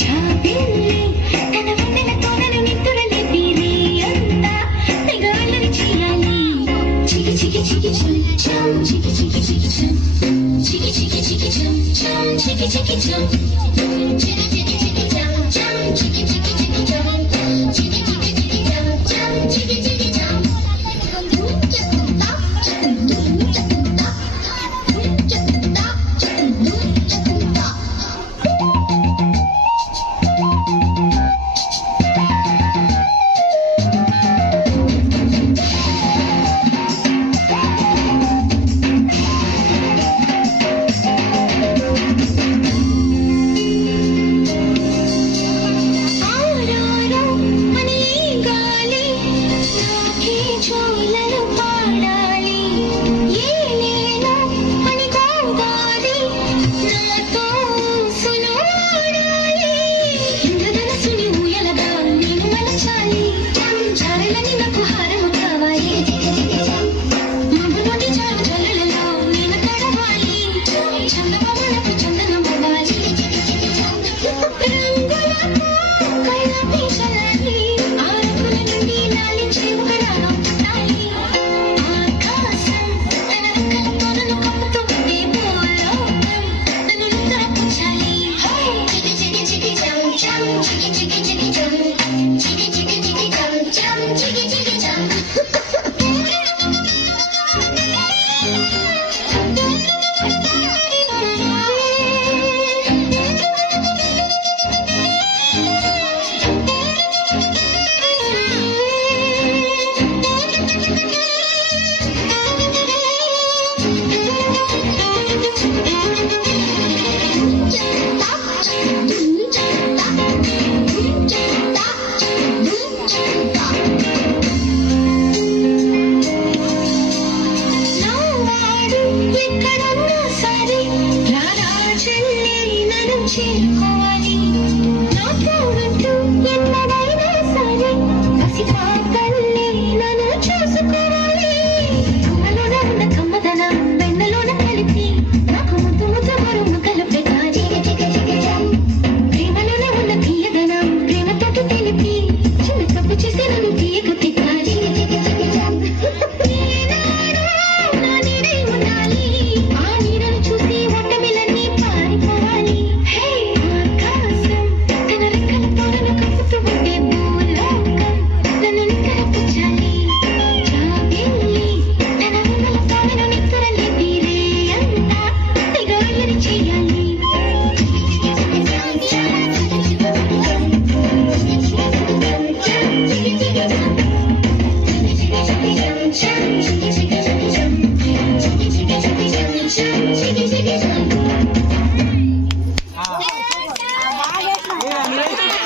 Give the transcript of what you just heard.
జాబిల్లి తన వందలతో నన్ను నిద్రలేపి రేయంతా తెగ అల్లరి చేయాలి. చికి చికి చికి చం చం చికి చికి చికి చం చికి చికి చికి చం చం చికి చికి చం చికి చికి చికి చం చం చికి చికి చికి చం చికి చికి చికి చం చం చికి చికి చం ఎక్కడన్నా సరే రారా చెల్లి నన్ను చేరుకో.